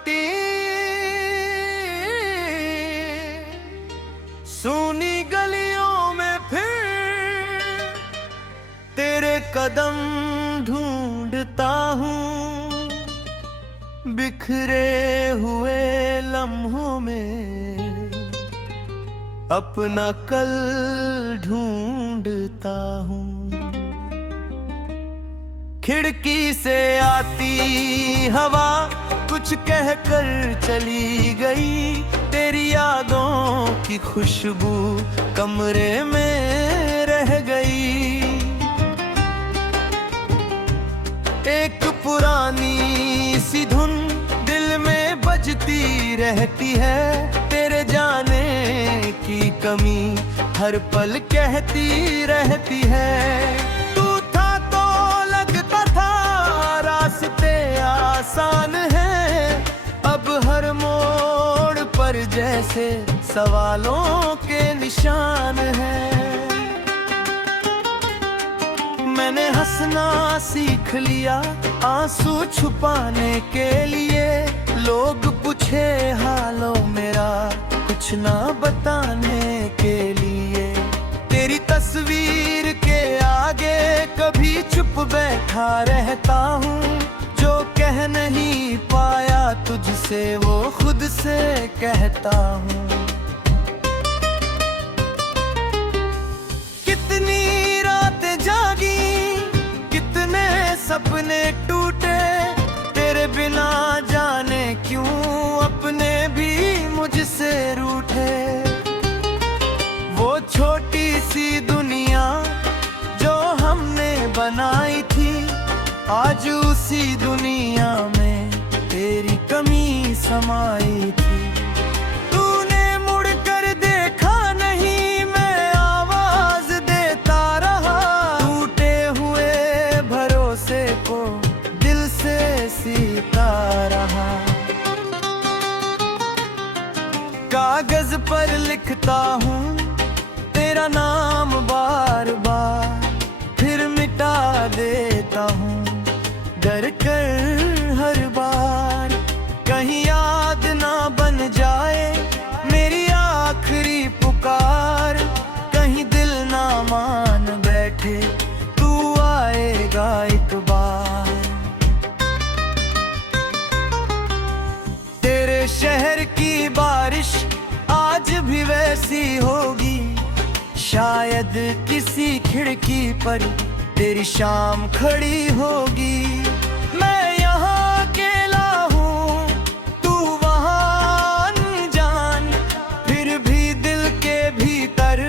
लौटी सूनी गलियों में फिर तेरे कदम ढूंढता हूँ, बिखरे हुए लम्हों में अपना कल ढूंढता हूँ। खिड़की से आती हवा कुछ कहकर चली गई, तेरी यादों की खुशबू कमरे में रह गई। एक पुरानी सी धुन दिल में बजती रहती है, तेरे जाने की कमी हर पल कहती रहती है। रास्ते आसान है अब हर मोड़ पर जैसे सवालों के निशान है। मैंने हंसना सीख लिया आंसू छुपाने के लिए, लोग पूछे हालों मेरा कुछ ना बताने के लिए। तेरी तस्वीर के आगे कभी चुप बैठा रहता हूँ, जो कह नहीं पाया तुझसे वो खुद से कहता हूँ। कितनी रातें जागी, कितने सपने टूटे, तेरे बिना जाने क्यों अपने भी मुझसे रूठे। वो छोटी सी दुनिया जो हमने बनाई थी, आज उसी दुनिया में तेरी कमी समाई थी। तूने मुड़कर देखा नहीं, मैं आवाज देता रहा, टूटे हुए भरोसे को दिल से सीता रहा। कागज पर लिखता हूँ तेरा नाम बार बार, फिर मिटा देता हूँ डर कर हर बार। कहीं याद ना बन जाए मेरी आखिरी पुकार, कहीं दिल ना मान बैठे तू आएगा एक बार। तेरे शहर की बारिश आज भी वैसी होगी, शायद किसी खिड़की पर तेरी शाम खड़ी होगी। मैं यहाँ अकेला हूँ, तू वहाँ अनजान, फिर भी दिल के भीतर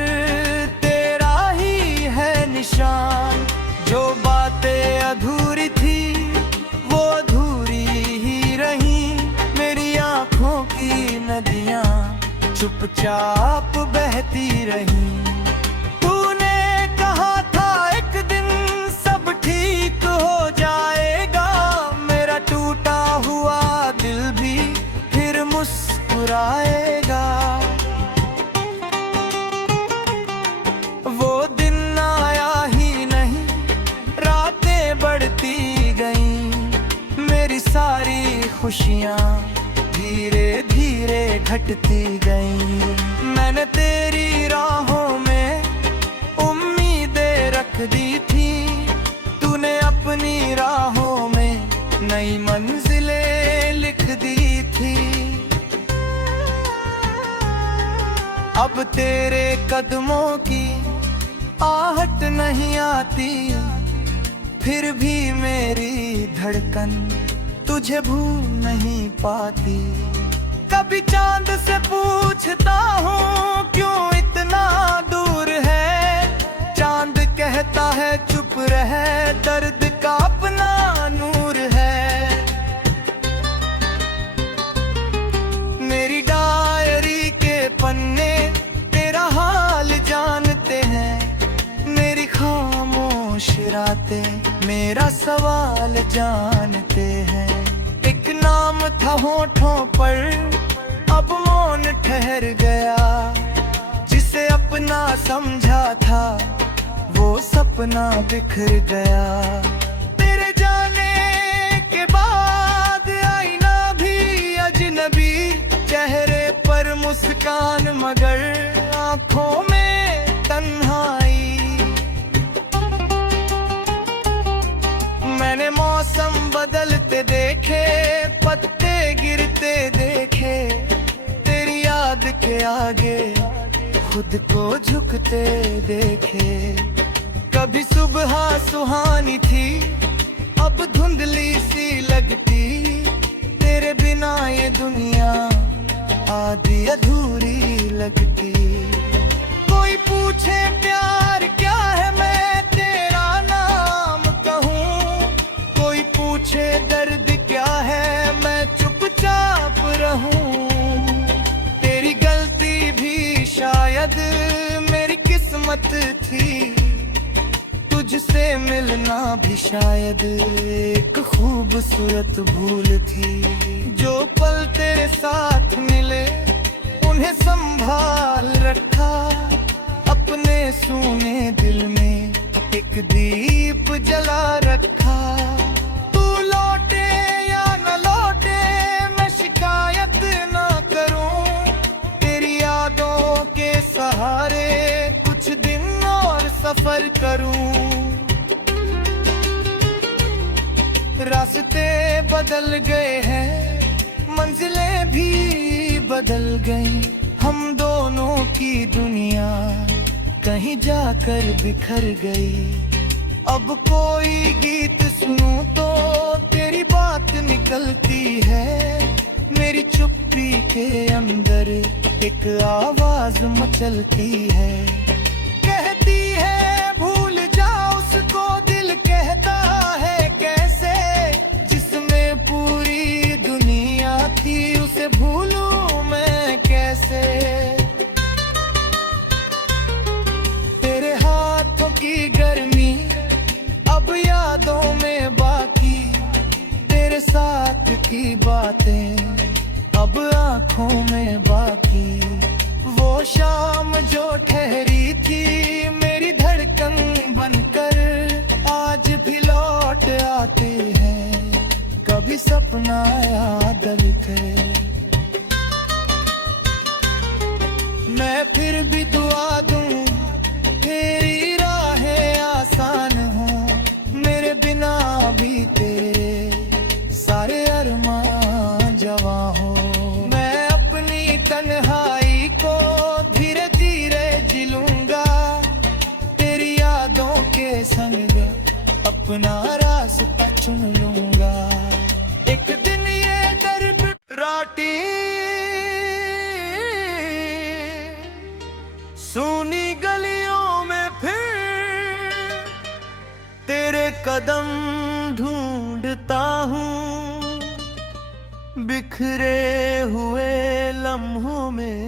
तेरा ही है निशान। जो बातें अधूरी थी वो अधूरी ही रही, मेरी आँखों की नदियाँ चुपचाप बहती रही। वो दिन आया ही नहीं, रातें बढ़ती गईं, मेरी सारी खुशियाँ धीरे धीरे घटती गईं। मैंने तेरी राहों में उम्मीदें रख दी थी, तूने अपनी राहों में नई मंजिलें लिख दी थी। अब तेरे कदमों की आहट नहीं आती, फिर भी मेरी धड़कन तुझे भूल नहीं पाती। कभी चांद से पूछता हूँ क्यों इतना दूर है, चांद कहता है चुप रह, दर्द का अपना नूर है। मेरी डायरी के पन्ने तेरा हाल जानते हैं, मेरी खामोश रातें मेरा सवाल जानते हैं। एक नाम था होठों पर अब मौन ठहर गया, जिसे अपना समझा था वो सपना बिखर गया। तेरे जाने के बाद आईना भी मुस्कान मगर आंखों में तन्हाई। मैंने मौसम बदलते देखे, पत्ते गिरते देखे, तेरी याद के आगे खुद को झुकते देखे। कभी सुबह सुहानी थी, अब धुंधली सी लगती, तेरे बिना ये दुनिया आधी अधूरी लगती। कोई पूछे प्यार क्या है, मैं तेरा नाम कहूँ। कोई पूछे दर्द क्या है, मैं चुपचाप रहूँ। तेरी गलती भी शायद मेरी किस्मत थी, तुझसे मिलना भी शायद एक खूबसूरत भूल थी। जो पल तेरे साथ मिले उन्हें संभाल रखा, अपने सूने दिल में एक दीप जला रखा। तू लौटे या न लौटे मैं शिकायत ना करूं, तेरी यादों के सहारे कुछ दिन और सफर करूं। रास्ते बदल गए हैं, मंजिलें भी बदल गई, हम दोनों की दुनिया कहीं जाकर बिखर गई। अब कोई गीत सुनूं तो तेरी बात निकलती है, मेरी चुप्पी के अंदर एक आवाज मचलती है। कहती है भूल जाओ उसको, दिल कहता है कैसे, जिसमें पूरी दुनिया थी उसे भूलूं मैं कैसे। तेरे हाथों की गर्मी अब यादों में बाकी, तेरे साथ की बातें अब आंखों में बाकी। वो शाम जो ठहरी थी मेरी धड़कन बनकर, आज भी लौट आती है, कभी सपना याद आकर। मैं फिर भी दुआ दूं तेरी राहें आसान हो, मेरे बिना भी तेरे सारे अरमां जवां हो। मैं अपनी तन्हाई को धीरे धीरे जी लूंगा, तेरी यादों के संग अपना रास्ता चुन लूंगा। एक दिन ये दर्द राटी सूनी गलियों में फिर तेरे कदम ढूंढता हूँ, बिखरे हुए लम्हों में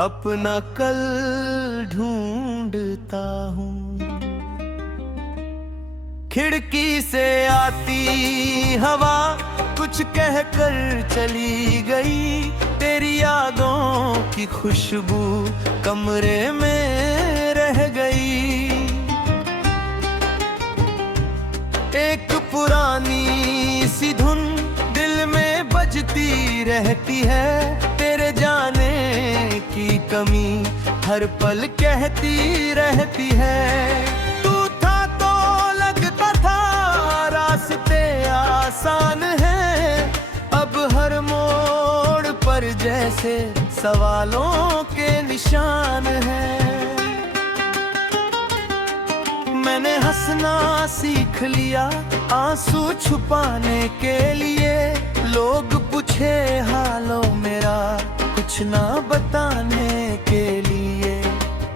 अपना कल ढूंढता हूँ। खिड़की से आती हवा कुछ कहकर चली गई, तेरी यादों की खुशबू कमरे में रह गई। एक पुरानी सी धुन दिल में बजती रहती है, तेरे जाने की कमी हर पल कहती रहती है। तू था तो लगता था रास्ते आसान है, अब हर मोड़ पर जैसे सवालों के निशान हैं। मैंने हंसना सीख लिया आंसू छुपाने के लिए, लोग पूछे हालों मेरा कुछ ना बताने के लिए।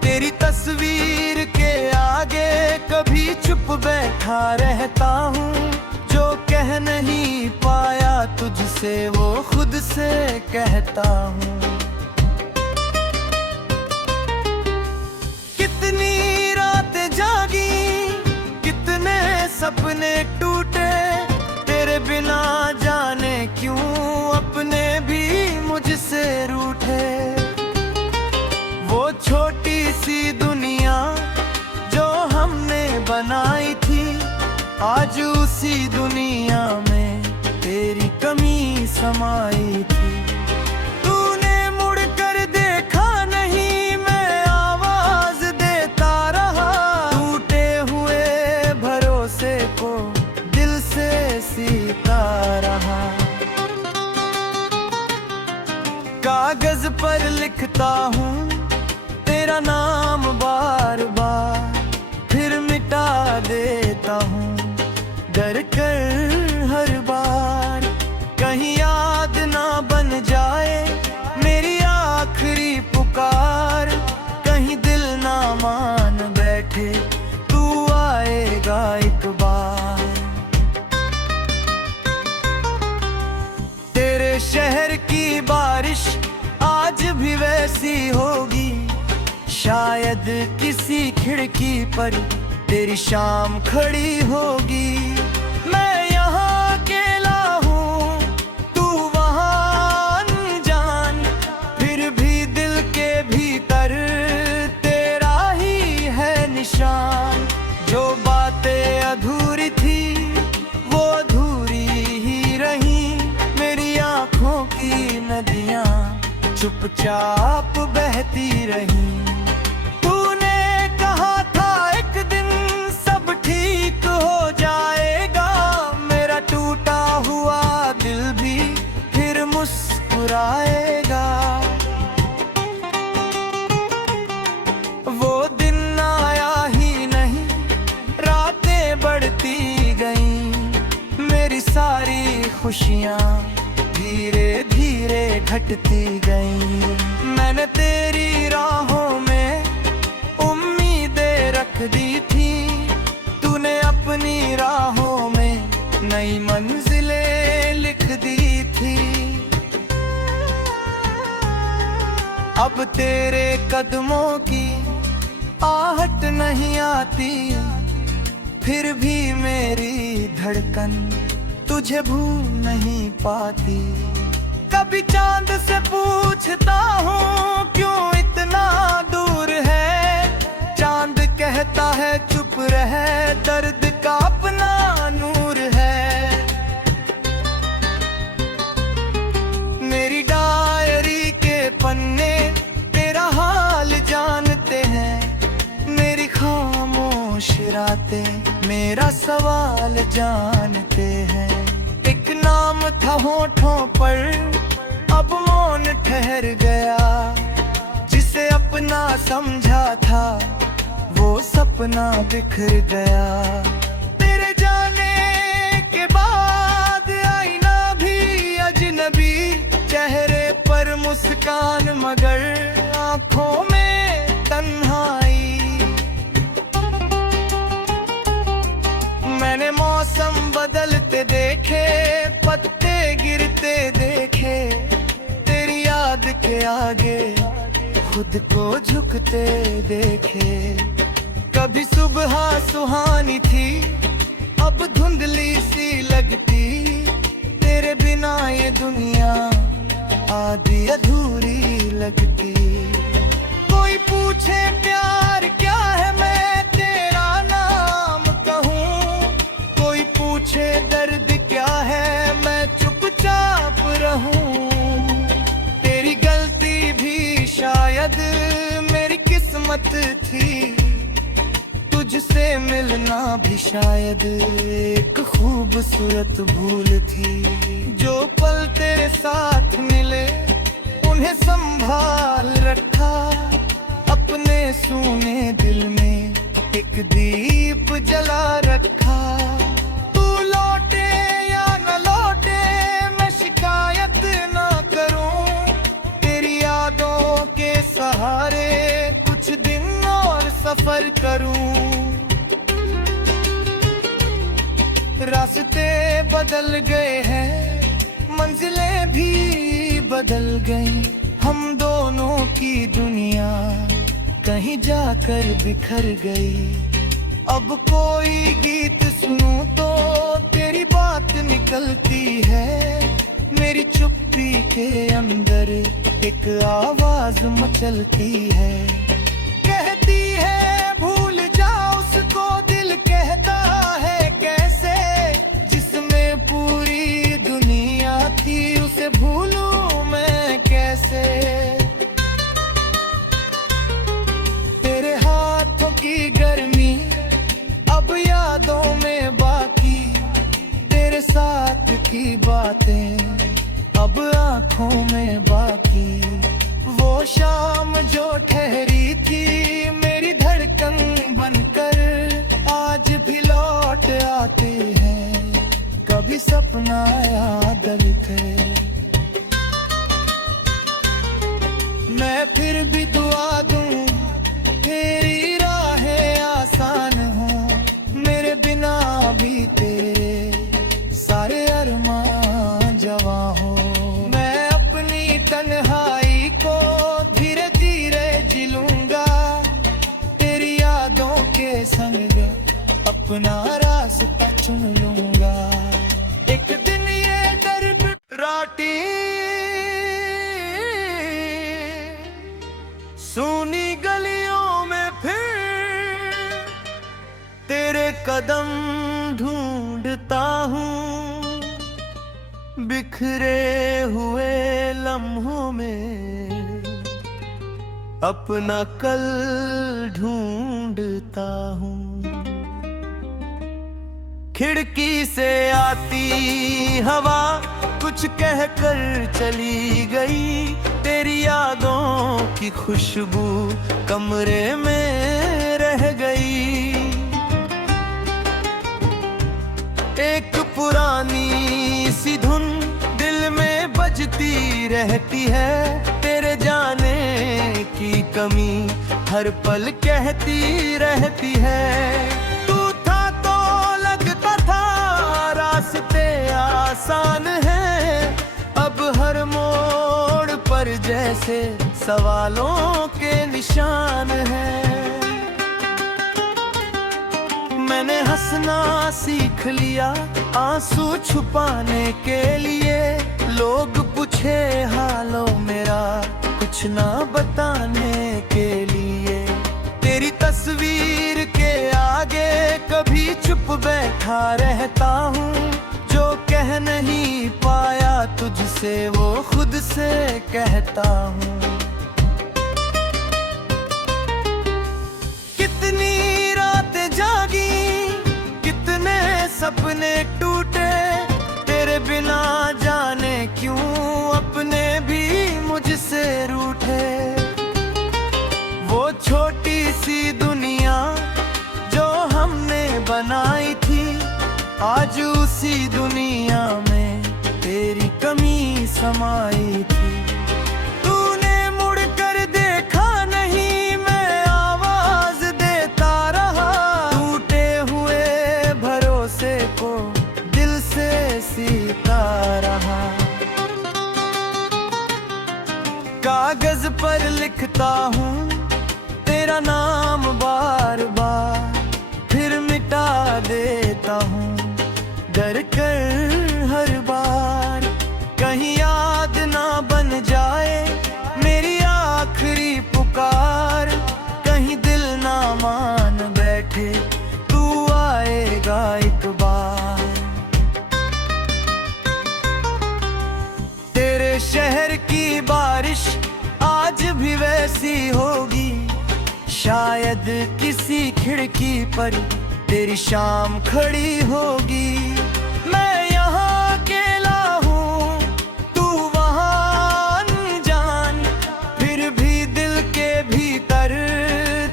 तेरी तस्वीर के आगे कभी चुप बैठा रहता हूँ, जो कह नहीं पाया तुझसे वो खुद से कहता हूँ। कितनी रातें जागी, कितने सपने टूटे, तेरे बिना जाने क्यों अपने भी मुझसे रूठे। वो छोटी सी दुनिया जो हमने बनाई थी, आज उसी दुनिया में तेरी कमी समाई थी। तू कागज पर लिखता हूँ तेरा नाम बार बार, फिर मिटा देता हूँ डर कर हर बार। कहीं याद ना बन जाए मेरी आखिरी पुकार, कहीं दिल ना मान बैठे तू आएगा एक बार। तेरे शहर की बारिश आज भी वैसी होगी, शायद किसी खिड़की पर तेरी शाम खड़ी होगी। मैं यहाँ अकेला हूँ तू वहाँ अनजान, फिर भी दिल के भीतर तेरा ही है निशान। जो बातें अधूरी थी वो अधूरी ही रही, मेरी आँखों की नदियाँ चुपचाप बहती रही। तूने कहा था एक दिन सब ठीक हो जाएगा, मेरा टूटा हुआ दिल भी फिर मुस्कुराएगा। वो दिन आया ही नहीं, रातें बढ़ती गईं, मेरी सारी खुशियाँ धीरे धीरे घटती गईं। मैंने तेरी राहों में उम्मीदें रख दी थी, तूने अपनी राहों में नई मंजिलें लिख दी थी। अब तेरे कदमों की आहट नहीं आती, फिर भी मेरी धड़कन तुझे भूल नहीं पाती। कभी चांद से पूछता हूँ क्यों इतना दूर है, चांद कहता है चुप रह दर्द का अपना नूर है। मेरी डायरी के पन्ने तेरा हाल जानते हैं, मेरी खामोश रातें मेरा सवाल जानते हैं। एक नाम था होठों पर अब मौन ठहर गया, जिसे अपना समझा था वो सपना बिखर गया। तेरे जाने के बाद आईना भी अजनबी, चेहरे पर मुस्कान मगर आंखों में तन्हाई। मैंने मौसम बदलते देखे, पत्ते गिरते देखे, तेरी याद के आगे खुद को झुकते देखे। कभी सुबह सुहानी थी अब धुंधली सी लगती, तेरे बिना ये दुनिया आधी अधूरी लगती। कोई पूछे प्यार क्या है मैं तेरा नाम कहूँ, कोई पूछे दर्द क्या है मैं चुपचाप रहूँ। तेरी गलती भी शायद मेरी किस्मत थी, तुझसे मिलना भी शायद एक खूबसूरत भूल थी। जो पल तेरे साथ मिले उन्हें संभाल रखा, अपने सूने दिल में एक दीप जला रखा। तू लौटे या न लौटे मैं शिकायत ना करूं, तेरी यादों के सहारे कुछ दिन और सफर करूं। रास्ते बदल गए हैं, मंजिलें भी बदल गई, हम दोनों की दुनिया कहीं जाकर बिखर गई। अब कोई गीत सुनूं तो तेरी बात निकलती है, मेरी चुप्पी के अंदर एक आवाज मचलती है। कहती है भूल जाओ उसको, दिल कहता है कैसे, जिसमें पूरी दुनिया थी उसे भूलूं मैं कैसे। तेरे हाथों की गर्मी अब यादों में बाकी, तेरे साथ की बातें अब आंखों में बाकी। वो शाम जो ठहरी थी मेरी धड़कन बनकर, आज भी लौट आती है, कभी सपना याद दिखे। मैं फिर भी दुआ दूं तेरी राहें आसान हो, मेरे बिना भी तेरे सारे अरमान जवा हो। मैं अपनी तन्हाई को धीरे धीरे जी लूंगा, तेरी यादों के संग अपना रास्ता चुन लूंगा। एक दिन ये दर्द राटी सुनी गलियों में फिर तेरे कदम ढूंढता हूँ, बिखरे हुए लम्हों में अपना कल ढूंढता हूँ। खिड़की से आती हवा कुछ कहकर चली गई, तेरी यादों की खुशबू कमरे में रह गई। एक पुरानी सी धुन दिल में बजती रहती है, तेरे जाने की कमी हर पल कहती रहती है। रास्ते आसान है अब हर मोड़ पर जैसे सवालों के निशान है। मैंने हंसना सीख लिया आंसू छुपाने के लिए, लोग पूछे हालों मेरा कुछ ना बताने के लिए। तेरी तस्वीर के आगे कभी चुप बैठा रहता हूँ, जो कह नहीं पाया तुझसे वो खुद से कहता हूँ। कितनी रातें जागी, कितने सपने टूटे, तेरे बिना जाने क्यों अपने भी मुझसे रूठे। वो छोटी सी दुनिया जो हमने बनाई थी, आज उसी दुनिया में तेरी कमी समाई थी। तूने मुड़कर देखा नहीं, मैं आवाज देता रहा, टूटे हुए भरोसे को दिल से सीता रहा। कागज पर लिखता हूँ तेरा नाम बार बार, फिर मिटा देता हूँ डर कर हर बार। कहीं याद ना बन जाए मेरी आखिरी पुकार, कहीं दिल ना मान बैठे तू आएगा एक बार। तेरे शहर की बारिश आज भी वैसी होगी, शायद किसी खिड़की पर तेरी शाम खड़ी होगी। मैं यहाँ अकेला हूँ, तू वहाँ अनजान, फिर भी दिल के भीतर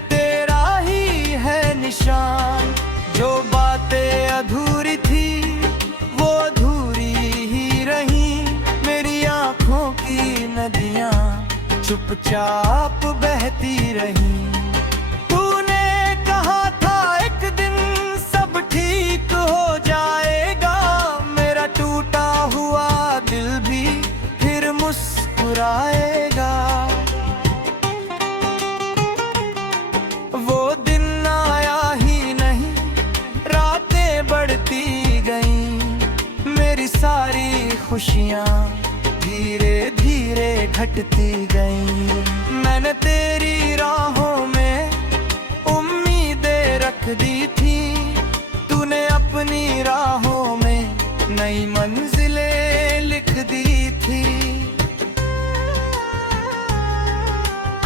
तेरा ही है निशान। जो बातें अधूरी थी वो अधूरी ही रही, मेरी आँखों की नदियाँ चुपचाप बहती रही। मुस्कुराएगा वो दिन आया ही नहीं, रातें बढ़ती गईं, मेरी सारी खुशियाँ धीरे धीरे घटती गईं। मैंने तेरी राहों में उम्मीदें रख दी थी, तूने अपनी राहों में नई मंजिलें लिख दी थी।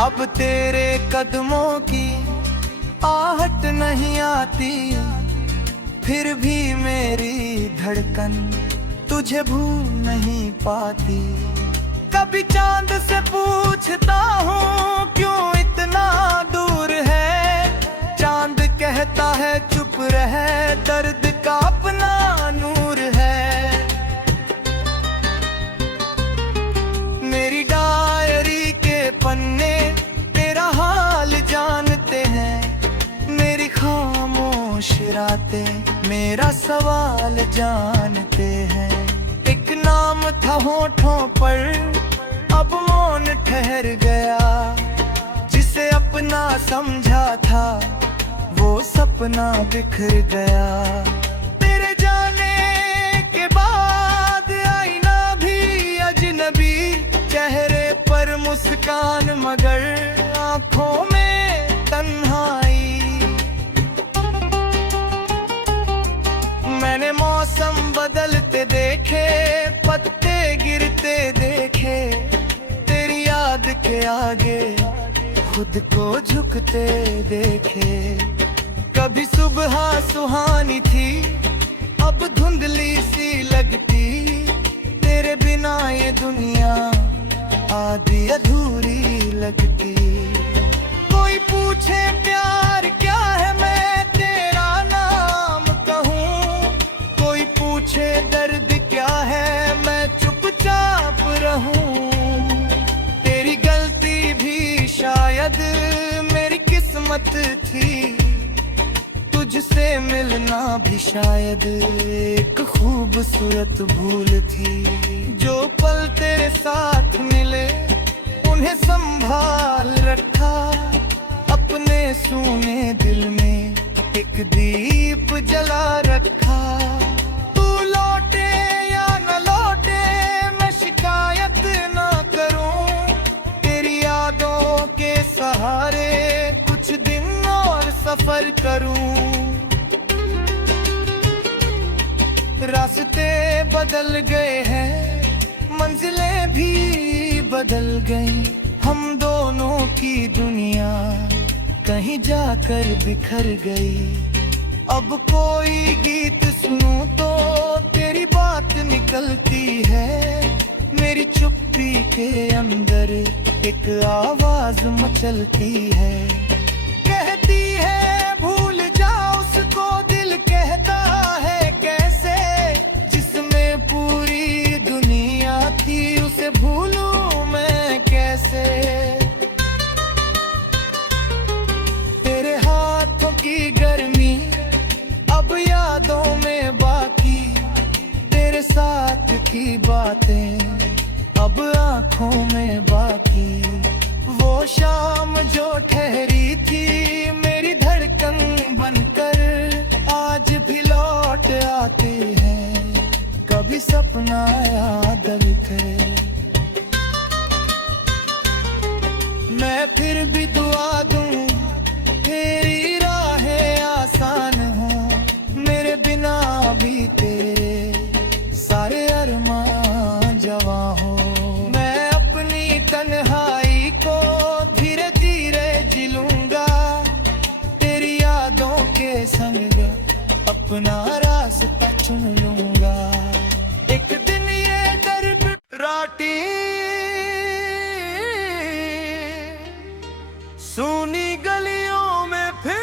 अब तेरे कदमों की आहट नहीं आती, फिर भी मेरी धड़कन तुझे भूल नहीं पाती। कभी कभी चांद से पूछता हूँ क्यों इतना दूर है। चांद कहता है चुप रह, दर्द का अपना नूर है। मेरी डायरी के पन्ने तेरा हाल जानते हैं, मेरी खामोश रातें मेरा सवाल जानते हैं। एक नाम था होठों पर, अब मौन ठहर गया। जिसे अपना समझा था वो सपना बिखर गया। तेरे जाने के बाद आईना भी अजनबी, चेहरे पर मुस्कान मगर आंखों में तन्हाई। मैंने मौसम बदलते देखे, पत्ते गिरते देखे, तेरी याद के आगे खुद को झुकते देखे। कभी सुबह सुहानी थी, अब धुंधली सी लगती। तेरे बिना ये दुनिया आधी अधूरी लगती। कोई पूछे प्यार क्या है, मैं तेरा नाम कहूँ। कोई पूछे दर्द क्या है, मैं चुपचाप रहूँ। तेरी गलती भी शायद मेरी किस्मत थी, तुझसे मिलना भी शायद एक खूबसूरत भूल थी। जो पल तेरे साथ मिले उन्हें संभाल रखा, अपने सूने दिल में एक दीप जला रखा। तू लौटे या न लौटे मैं शिकायत ना करूं, तेरी यादों के सहारे कुछ दिन और सफर करूं। रास्ते बदल गए हैं, मंजिलें भी बदल गई। हम दोनों की दुनिया कहीं जाकर बिखर गई। अब कोई गीत सुनूं तो तेरी बात निकलती है। मेरी चुप्पी के अंदर एक आवाज मचलती है, कहती है भूल जा उसको। दिल कहता है कैसे, जिसमें पूरी दुनिया थी उसे भूलूं मैं कैसे। तेरे हाथों की गर्मी अब यादों में बाकी, तेरे साथ की बातें अब आंखों में बाकी। वो शाम जो ठहरी थी मेरी धड़कन बनकर, आज भी लौट आती है कभी सपना याद आकर। मैं फिर भी दुआ दूं तेरी राहें आसान हो, मेरे बिना भी तेरे सारे अरमान जवा हो। मैं अपनी तन्हाई को धीरे धीरे जी लूंगा, तेरी यादों के संग अपना रास्ता चुन लूंगा। एक दिन ये दर्द राटी सूनी गलियों में फिर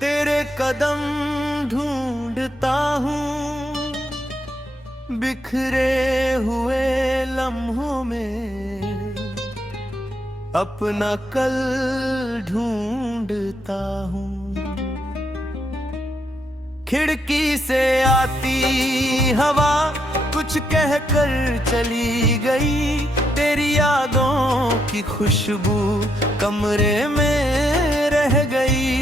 तेरे कदम ढूंढता हूँ। बिखरे हुए लम्हों में अपना कल ढूंढता हूँ। खिड़की से आती हवा कुछ कहकर चली गई, तेरी यादों की खुशबू कमरे में रह गई।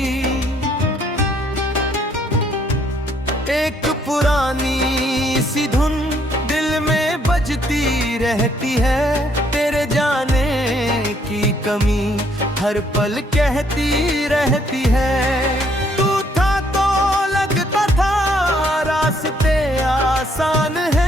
एक पुरानी सी धुन दिल में बजती रहती है, तेरे जाने की कमी हर पल कहती रहती है। तू था तो लगता था रास्ते आसान है,